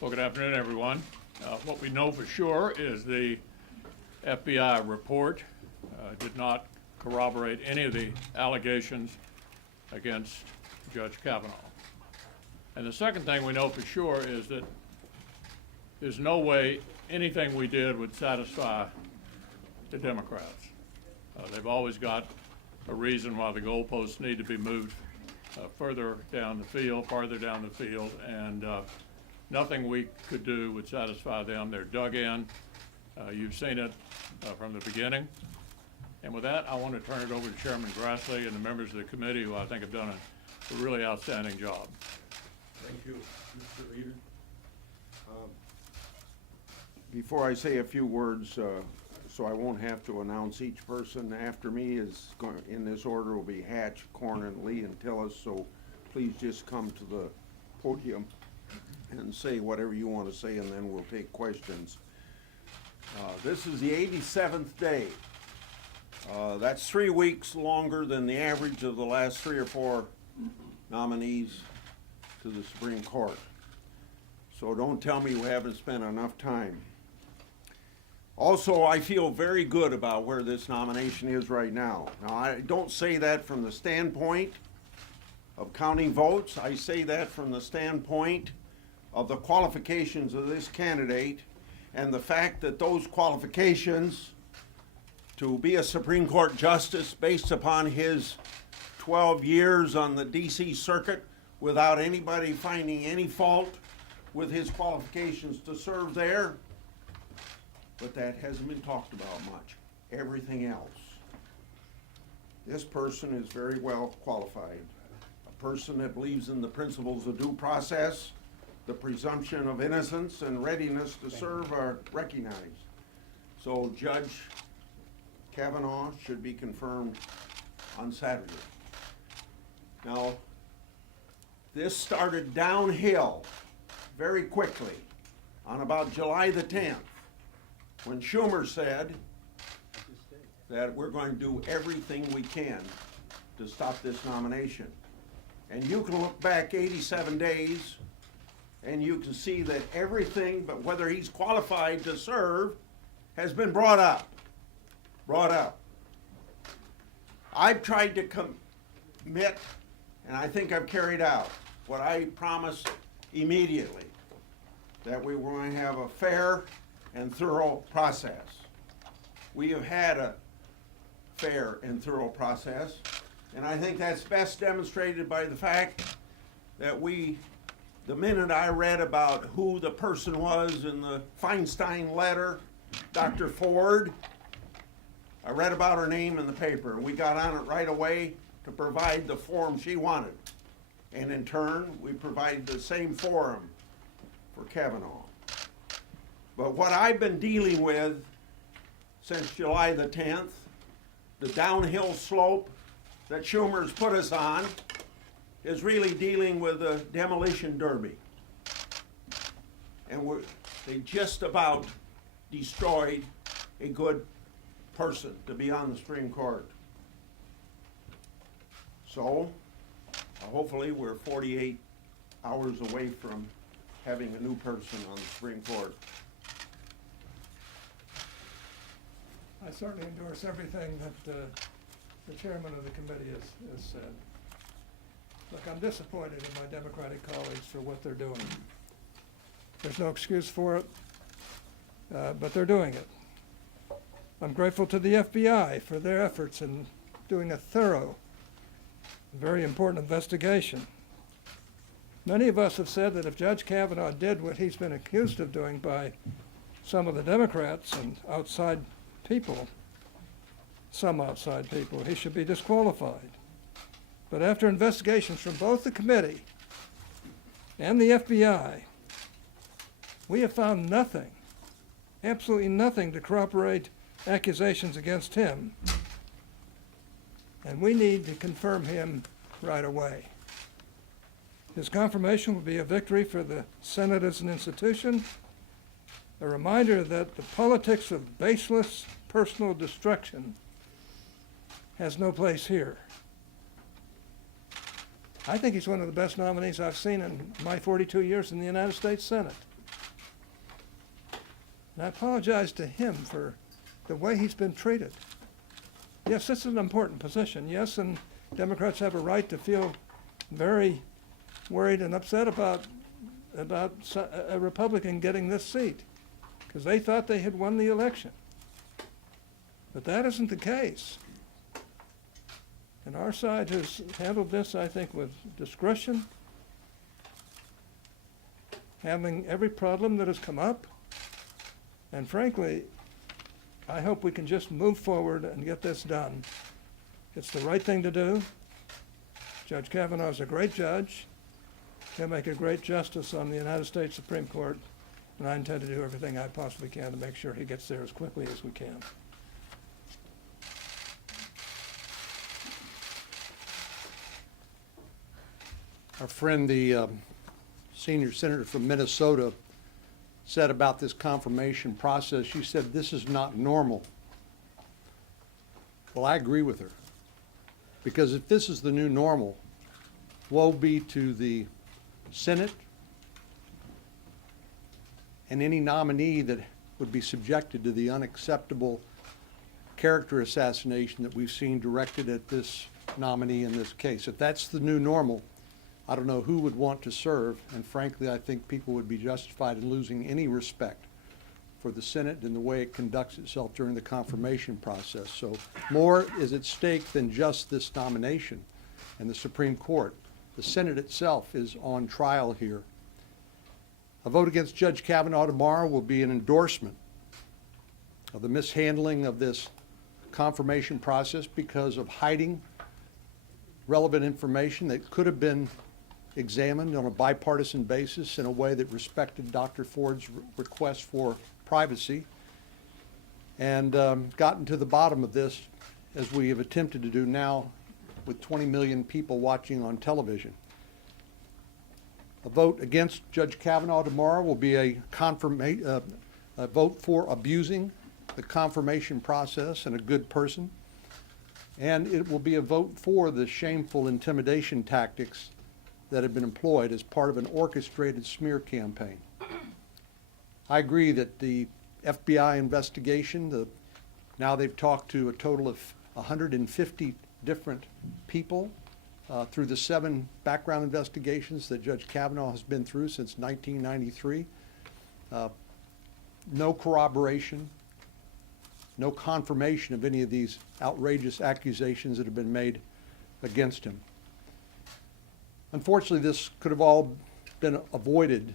Well, good afternoon, everyone. What we know for sure is the FBI report did not corroborate any of the allegations against Judge Kavanaugh. And the second thing we know for sure is that there's no way anything we did would satisfy the Democrats. They've always got a reason why the goalposts need to be moved farther down the field, and nothing we could do would satisfy them. They're dug in. You've seen it from the beginning. And with that, I want to turn it over to Chairman Grassley and the members of the committee, who I think have done a really outstanding job. Thank you, Mr. Leader. Before I say a few words, so I won't have to announce each person after me, is going in this order will be Hatch, Cornyn, Lee, and Tillis. So please just come to the podium and say whatever you want to say, and then we'll take questions. This is the 87th day. That's 3 weeks longer than the average of the last 3 or 4 nominees to the Supreme Court. So don't tell me you haven't spent enough time. Also, I feel very good about where this nomination is right now. Now, I don't say that from the standpoint of counting votes. I say that from the standpoint of the qualifications of this candidate and the fact that those qualifications to be a Supreme Court justice based upon his 12 years on the DC circuit without anybody finding any fault with his qualifications to serve there, but that hasn't been talked about much. Everything else. This person is very well qualified. A person that believes in the principles of due process, the presumption of innocence, and readiness to serve are recognized. So Judge Kavanaugh should be confirmed on Saturday. Now, this started downhill very quickly on about July the 10th, when Schumer said that we're going to do everything we can to stop this nomination. And you can look back 87 days and you can see that everything but whether he's qualified to serve has been brought up. I've tried to commit, and I think I've carried out what I promised immediately, that we were going to have a fair and thorough process. We have had a fair and thorough process, and I think that's best demonstrated by the fact that the minute I read about who the person was in the Feinstein letter, Dr. Ford, I read about her name in the paper, and we got on it right away to provide the forum she wanted. And in turn, we provided the same forum for Kavanaugh. But what I've been dealing with since July the 10th, the downhill slope that Schumer's put us on, is really dealing with the demolition derby. And they just about destroyed a good person to be on the Supreme Court. So, hopefully we're 48 hours away from having a new person on the Supreme Court. I certainly endorse everything that the chairman of the committee has said. Look, I'm disappointed in my Democratic colleagues for what they're doing. There's no excuse for it, but they're doing it. I'm grateful to the FBI for their efforts in doing a thorough, very important investigation. Many of us have said that if Judge Kavanaugh did what he's been accused of doing by some of the Democrats and outside people, some outside people, he should be disqualified. But after investigations from both the committee and the FBI, we have found nothing, absolutely nothing to corroborate accusations against him. And we need to confirm him right away. His confirmation will be a victory for the Senate as an institution, a reminder that the politics of baseless personal destruction has no place here. I think he's one of the best nominees I've seen in my 42 years in the United States Senate. And I apologize to him for the way he's been treated. Yes, this is an important position. Yes, and Democrats have a right to feel very worried and upset about a Republican getting this seat, because they thought they had won the election. But that isn't the case. And our side has handled this, I think, with discretion, handling every problem that has come up. And frankly, I hope we can just move forward and get this done. It's the right thing to do. Judge Kavanaugh is a great judge. He'll make a great justice on the United States Supreme Court, and I intend to do everything I possibly can to make sure he gets there as quickly as we can. Our friend, the senior senator from Minnesota, said about this confirmation process, she said, this is not normal. Well, I agree with her. Because if this is the new normal, woe be to the Senate and any nominee that would be subjected to the unacceptable character assassination that we've seen directed at this nominee in this case. If that's the new normal, I don't know who would want to serve, and frankly, I think people would be justified in losing any respect for the Senate and the way it conducts itself during the confirmation process. So more is at stake than just this nomination and the Supreme Court. The Senate itself is on trial here. A vote against Judge Kavanaugh tomorrow will be an endorsement of the mishandling of this confirmation process because of hiding relevant information that could have been examined on a bipartisan basis in a way that respected Dr. Ford's request for privacy, and gotten to the bottom of this as we have attempted to do now with 20 million people watching on television. A vote against Judge Kavanaugh tomorrow will be a vote for abusing the confirmation process and a good person, and it will be a vote for the shameful intimidation tactics that have been employed as part of an orchestrated smear campaign. I agree that the FBI investigation, now they've talked to a total of 150 different people through the 7 background investigations that Judge Kavanaugh has been through since 1993. No corroboration, no confirmation of any of these outrageous accusations that have been made against him. Unfortunately, this could have all been avoided,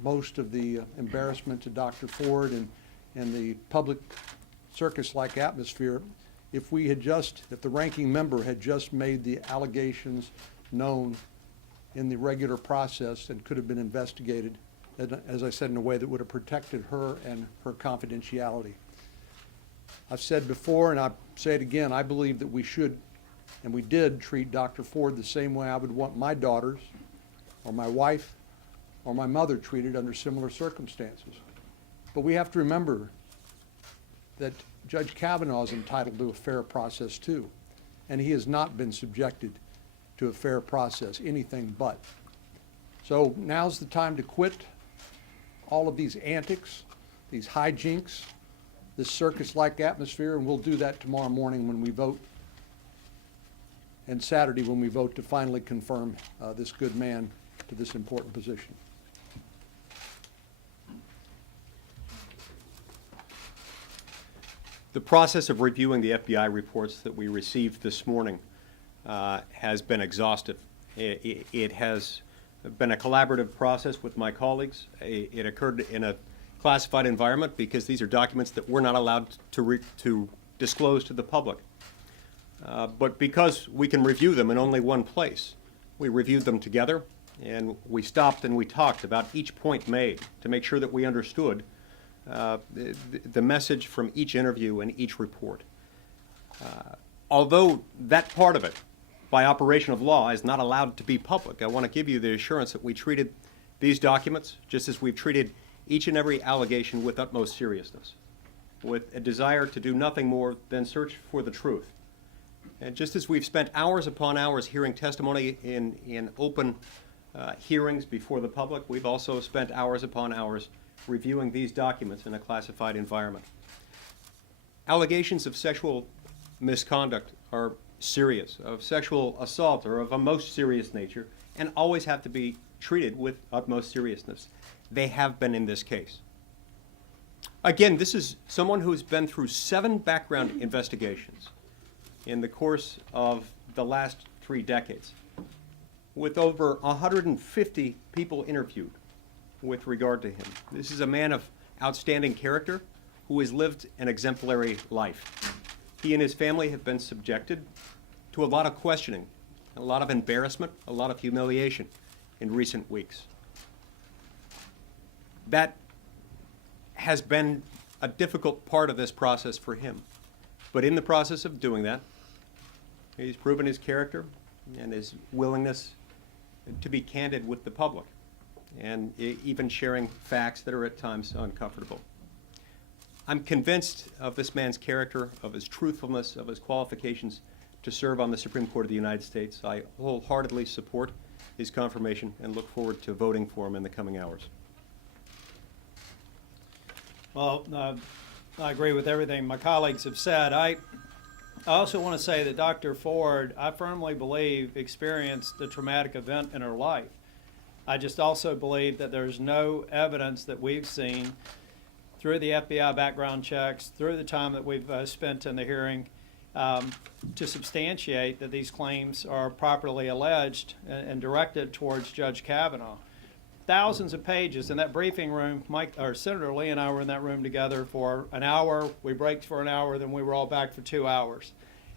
most of the embarrassment to Dr. Ford and the public circus-like atmosphere, if the ranking member had just made the allegations known in the regular process and could have been investigated, as I said, in a way that would have protected her and her confidentiality. I've said before, and I say it again, I believe that we should, and we did, treat Dr. Ford the same way I would want my daughters or my wife or my mother treated under similar circumstances. But we have to remember that Judge Kavanaugh is entitled to a fair process too, and he has not been subjected to a fair process, anything but. So now's the time to quit all of these antics, these hijinks, this circus-like atmosphere, and we'll do that tomorrow morning when we vote, and Saturday when we vote to finally confirm this good man to this important position. The process of reviewing the FBI reports that we received this morning has been exhaustive. It has been a collaborative process with my colleagues. It occurred in a classified environment because these are documents that we're not allowed to disclose to the public. But because we can review them in only one place, we reviewed them together, and we stopped and we talked about each point made to make sure that we understood the message from each interview and each report. Although that part of it, by operation of law, is not allowed to be public, I want to give you the assurance that we treated these documents just as we've treated each and every allegation with utmost seriousness, with a desire to do nothing more than search for the truth. And just as we've spent hours upon hours hearing testimony in open hearings before the public, we've also spent hours upon hours reviewing these documents in a classified environment. Allegations of sexual misconduct are serious, of sexual assault or of a most serious nature, and always have to be treated with utmost seriousness. They have been in this case. Again, this is someone who's been through 7 background investigations in the course of the last 3 decades, with over 150 people interviewed with regard to him. This is a man of outstanding character who has lived an exemplary life. He and his family have been subjected to a lot of questioning, a lot of embarrassment, a lot of humiliation in recent weeks. That has been a difficult part of this process for him. But in the process of doing that, he's proven his character and his willingness to be candid with the public, and even sharing facts that are at times uncomfortable. I'm convinced of this man's character, of his truthfulness, of his qualifications to serve on the Supreme Court of the United States. I wholeheartedly support his confirmation and look forward to voting for him in the coming hours. Well, I agree with everything my colleagues have said. I also want to say that Dr. Ford, I firmly believe, experienced a traumatic event in her life. I just also believe that there's no evidence that we've seen through the FBI background checks, through the time that we've spent in the hearing, to substantiate that these claims are properly alleged and directed towards Judge Kavanaugh. Thousands of pages in that briefing room. Senator Lee and I were in that room together for an hour. We braked for an hour, then we were all back for 2 hours.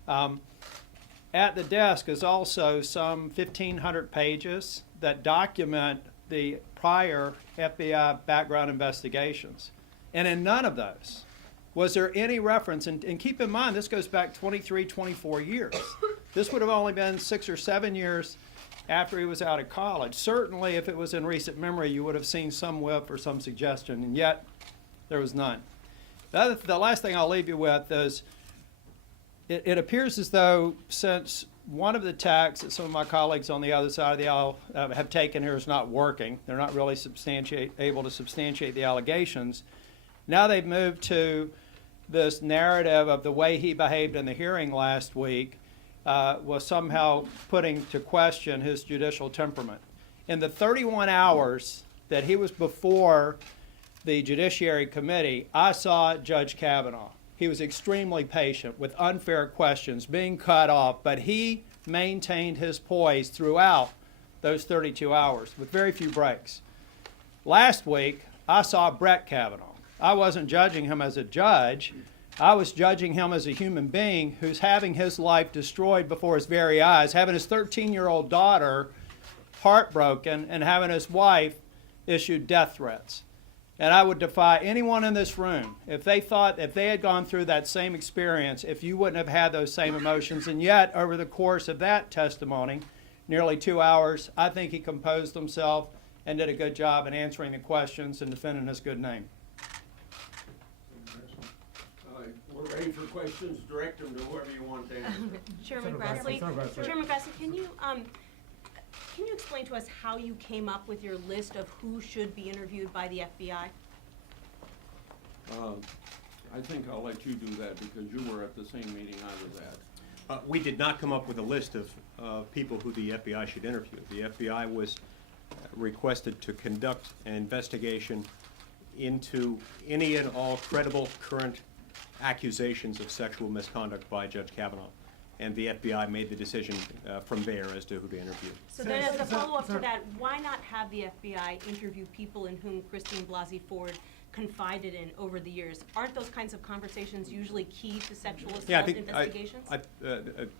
At the desk is also some 1,500 pages that document the prior FBI background investigations. And in none of those was there any reference, and keep in mind, this goes back 23, 24 years. This would have only been 6 or 7 years after he was out of college. Certainly, if it was in recent memory, you would have seen some whiff or some suggestion, and yet there was none. The last thing I'll leave you with is it appears as though since one of the tacks that some of my colleagues on the other side of the aisle have taken here is not working, they're not really able to substantiate the allegations, now they've moved to this narrative of the way he behaved in the hearing last week was somehow putting to question his judicial temperament. In the 31 hours that he was before the Judiciary Committee, I saw Judge Kavanaugh. He was extremely patient with unfair questions being cut off, but he maintained his poise throughout those 32 hours with very few breaks. Last week, I saw Brett Kavanaugh. I wasn't judging him as a judge. I was judging him as a human being who's having his life destroyed before his very eyes, having his 13-year-old daughter heartbroken, and having his wife issued death threats. And I would defy anyone in this room, if they had gone through that same experience, if you wouldn't have had those same emotions. And yet, over the course of that testimony, nearly 2 hours, I think he composed himself and did a good job in answering the questions and defending his good name. We're ready for questions. Direct them to whoever you want to answer. Chairman Grassley, can you explain to us how you came up with your list of who should be interviewed by the FBI? I think I'll let you do that because you were at the same meeting I was at. We did not come up with a list of people who the FBI should interview. The FBI was requested to conduct an investigation into any and all credible current accusations of sexual misconduct by Judge Kavanaugh. And the FBI made the decision from there as to who to interview. So then as a follow-up to that, why not have the FBI interview people in whom Christine Blasey Ford confided in over the years? Aren't those kinds of conversations usually key to sexual assault investigations?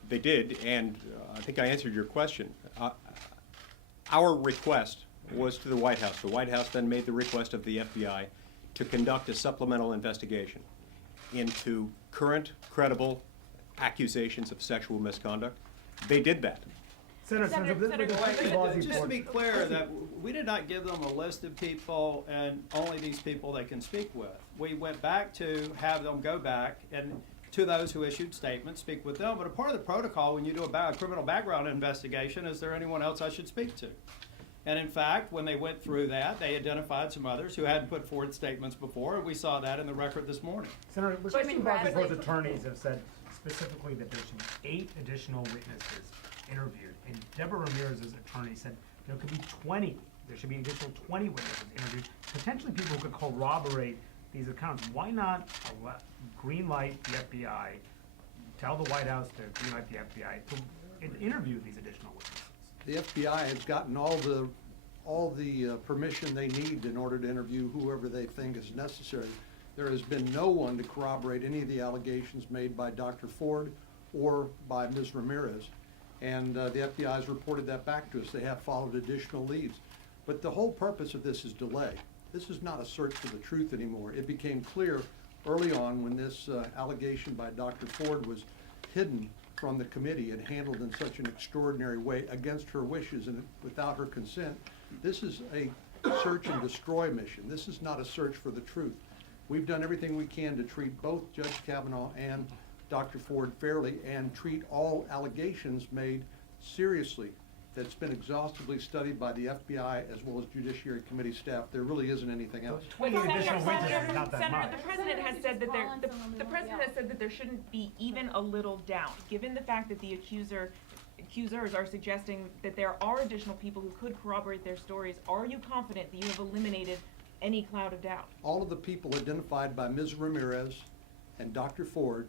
They did, and I think I answered your question. Our request was to the White House. The White House then made the request of the FBI to conduct a supplemental investigation into current, credible accusations of sexual misconduct. They did that. Just to be clear, that we did not give them a list of people and only these people they can speak with. We went back to have them go back and to those who issued statements, speak with them. But a part of the protocol when you do a criminal background investigation, is there anyone else I should speak to? And in fact, when they went through that, they identified some others who hadn't put forward statements before, and we saw that in the record this morning. Senator, Christine Grassley- Blasey's attorneys have said specifically that there should be 8 additional witnesses interviewed. And Deborah Ramirez's attorney said there could be 20, there should be an additional 20 witnesses interviewed, potentially people who could corroborate these accounts. Why not green light the FBI, tell the White House to green light the FBI to interview these additional witnesses? The FBI has gotten all the permission they need in order to interview whoever they think is necessary. There has been no one to corroborate any of the allegations made by Dr. Ford or by Ms. Ramirez. And the FBI has reported that back to us. They have followed additional leads. But the whole purpose of this is delay. This is not a search for the truth anymore. It became clear early on when this allegation by Dr. Ford was hidden from the committee and handled in such an extraordinary way against her wishes and without her consent. This is a search and destroy mission. This is not a search for the truth. We've done everything we can to treat both Judge Kavanaugh and Dr. Ford fairly and treat all allegations made seriously. That's been exhaustively studied by the FBI as well as Judiciary Committee staff. There really isn't anything else. 20 additional witnesses is not that Senator, much. the president has said that the president has said that there shouldn't be even a little doubt, given the fact that the accusers are suggesting that there are additional people who could corroborate their stories. Are you confident that you have eliminated any cloud of doubt? All of the people identified by Ms. Ramirez and Dr. Ford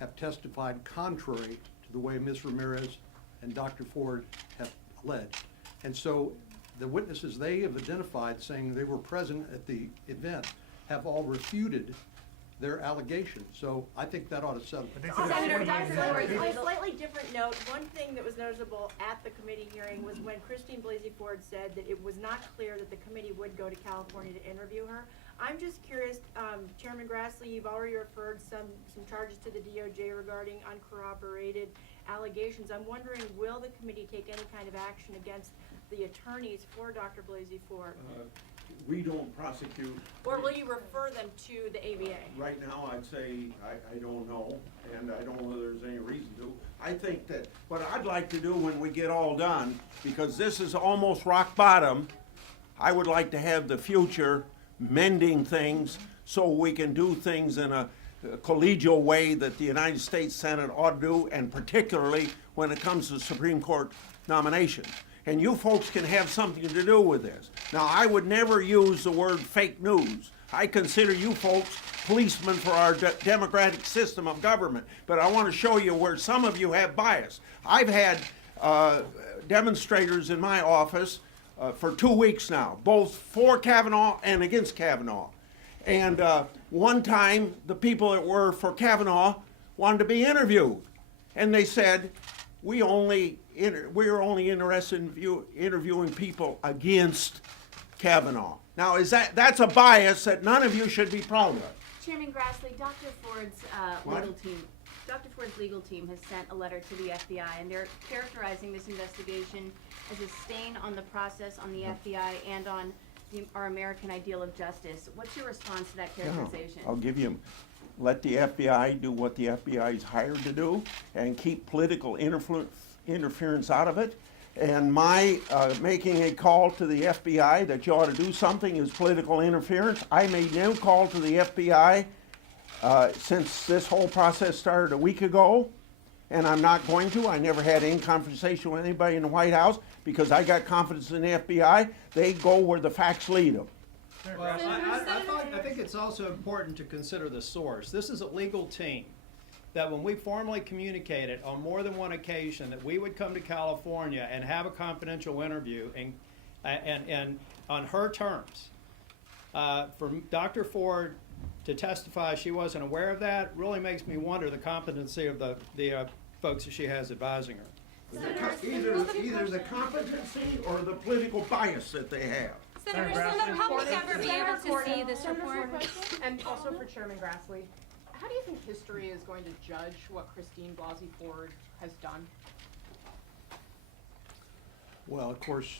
have testified contrary to the way Ms. Ramirez and Dr. Ford have alleged. And so the witnesses they have identified saying they were present at the event have all refuted their allegations. So I think that ought to settle But they it. said there's Senator, 20 Dr. witnesses. Flores, They- on a slightly different note, one thing that was noticeable at the committee hearing was when Christine Blasey Ford said that it was not clear that the committee would go to California to interview her. I'm just curious, Chairman Grassley, you've already referred some charges to the DOJ regarding uncorroborated allegations. I'm wondering, will the committee take any kind of action against the attorneys for Dr. Blasey Ford? We don't prosecute. Or will you refer them to the ABA? Right now, I'd say, I don't know, and I don't know whether there's any reason to. I think that what I'd like to do when we get all done, because this is almost rock bottom, I would like to have the future mending things so we can do things in a collegial way that the United States Senate ought to do, and particularly when it comes to Supreme Court nominations. And you folks can have something to do with this. Now, I would never use the word fake news. I consider you folks policemen for our democratic system of government. But I want to show you where some of you have bias. I've had demonstrators in my office for 2 weeks now, both for Kavanaugh and against Kavanaugh. And one time, the people that were for Kavanaugh wanted to be interviewed. And they said, we're only interested in interviewing people against Kavanaugh. Now, that's a bias that none of you should be proud of. Chairman Grassley, Dr. Ford's What? Dr. Ford's legal team has sent a letter to the FBI, and they're characterizing this investigation as a stain on the process, on the FBI, and on our American ideal of justice. What's your response to that characterization? I'll give you, let the FBI do what the FBI is hired to do and keep political interference out of it. And my making a call to the FBI that you ought to do something is political interference. I made no call to the FBI since this whole process started a week ago, and I'm not going to. I never had any conversation with anybody in the White House because I got confidence in the FBI. They go where the facts lead them. Well, I think it's also important to consider the source. This is a legal team that when we formally communicated on more than one occasion that we would come to California and have a confidential interview and on her terms, for Dr. Ford to testify she wasn't aware of that really makes me wonder the competency of the folks that she has advising her. Either the competency or the political bias that they have. Senator, will the public ever be able to see this report? And also for Chairman Grassley, how do you think history is going to judge what Christine Blasey Ford has done? Well, of course,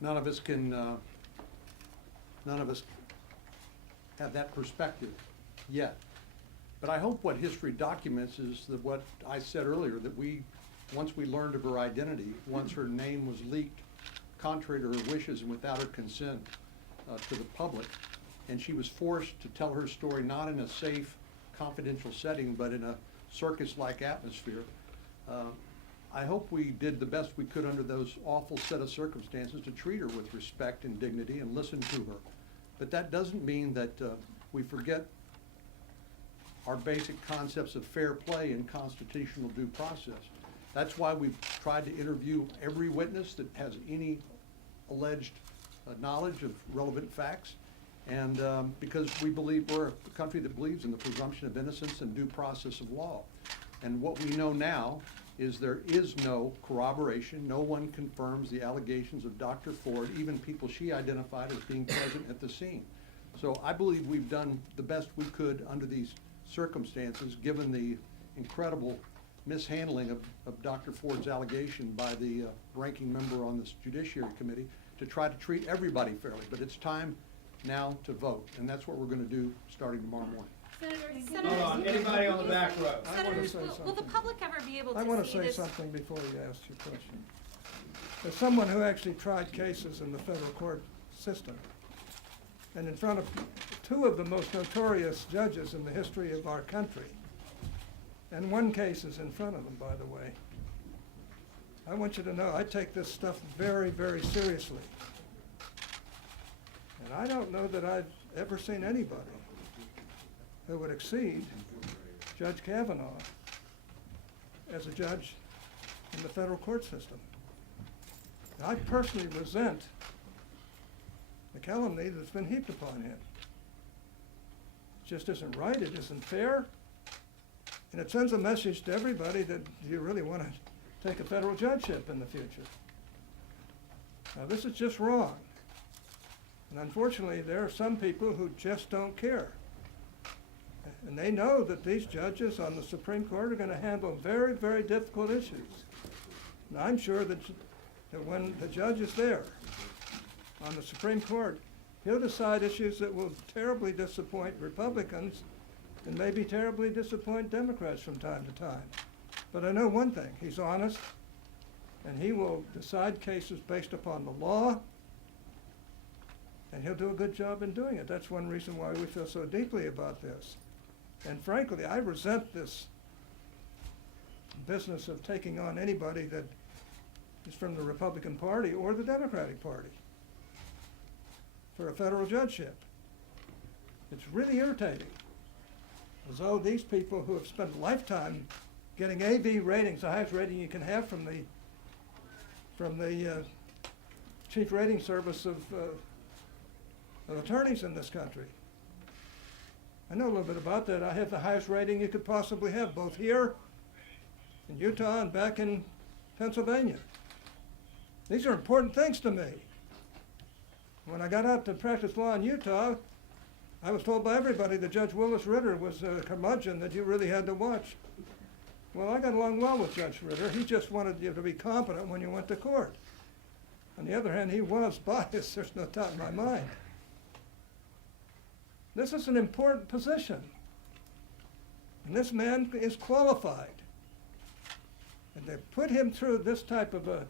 none of us have that perspective yet. But I hope what history documents is that what I said earlier, that once we learned of her identity, once her name was leaked contrary to her wishes and without her consent to the public. And she was forced to tell her story not in a safe, confidential setting, but in a circus-like atmosphere. I hope we did the best we could under those awful set of circumstances to treat her with respect and dignity and listen to her. But that doesn't mean that we forget our basic concepts of fair play and constitutional due process. That's why we've tried to interview every witness that has any alleged knowledge of relevant facts. And because we believe we're a country that believes in the presumption of innocence and due process of law. And what we know now is there is no corroboration. No one confirms the allegations of Dr. Ford, even people she identified as being present at the scene. So I believe we've done the best we could under these circumstances, given the incredible mishandling of Dr. Ford's allegation by the ranking member on this Judiciary Committee, to try to treat everybody fairly. But it's time now to vote, and that's what we're going to do starting tomorrow morning. Hold on, anybody on the back row? I wanna Senators, say will the something. public ever be able I to want to see say this? something before you ask your question. As someone who actually tried cases in the federal court system, and in front of two of the most notorious judges in the history of our country, and one case is in front of them, by the way, I want you to know I take this stuff very, very seriously. And I don't know that I've ever seen anybody who would exceed Judge Kavanaugh as a judge in the federal court system. I personally resent the calumny that's been heaped upon him. It just isn't right, it isn't fair, and it sends a message to everybody that you really want to take a federal judgeship in the future. Now, this is just wrong. And unfortunately, there are some people who just don't care. And they know that these judges on the Supreme Court are going to handle very, very difficult issues. And I'm sure that when the judge is there on the Supreme Court, he'll decide issues that will terribly disappoint Republicans and maybe terribly disappoint Democrats from time to time. But I know one thing, he's honest, and he will decide cases based upon the law, and he'll do a good job in doing it. That's one reason why we feel so deeply about this. And frankly, I resent this business of taking on anybody that is from the Republican Party or the Democratic Party for a federal judgeship. It's really irritating. As though these people who have spent a lifetime getting AV ratings, the highest rating you can have from the chief rating service of attorneys in this country. I know a little bit about that. I have the highest rating you could possibly have, both here in Utah and back in Pennsylvania. These are important things to me. When I got out to practice law in Utah, I was told by everybody that Judge Willis Ritter was a curmudgeon that you really had to watch. Well, I got along well with Judge Ritter. He just wanted you to be competent when you went to court. On the other hand, he was biased, there's no doubt in my mind. This is an important position. And this man is qualified. And they put him through this type of a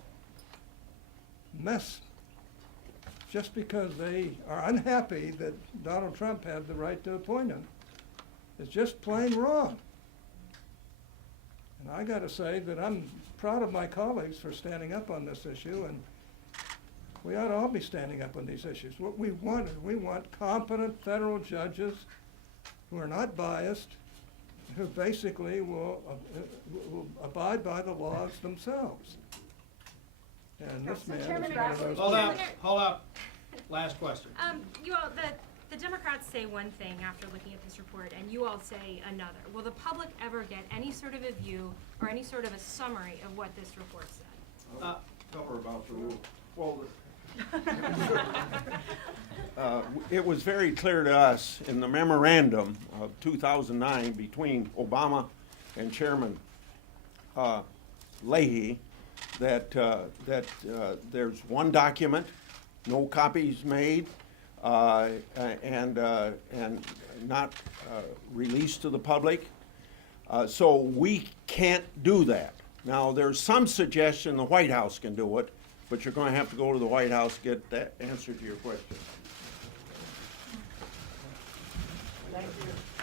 mess just because they are unhappy that Donald Trump had the right to appoint him. It's just plain wrong. And I got to say that I'm proud of my colleagues for standing up on this issue, and we ought to all be standing up on these issues. What we want is we want competent federal judges who are not biased, who basically will abide by the laws themselves. And this man is one of those. Hold up. Last question. You all, the Democrats say one thing after looking at this report, and you all say another. Will the public ever get any sort of a view or any sort of a summary of what this report said? Tell her about the rule. Well, it was very clear to us in the memorandum of 2009 between Obama and Chairman Leahy that there's one document, no copies made, and not released to the public. So we can't do that. Now, there's some suggestion the White House can do it, but you're gonna have to go to the White House to get that answer to your question. Thank you.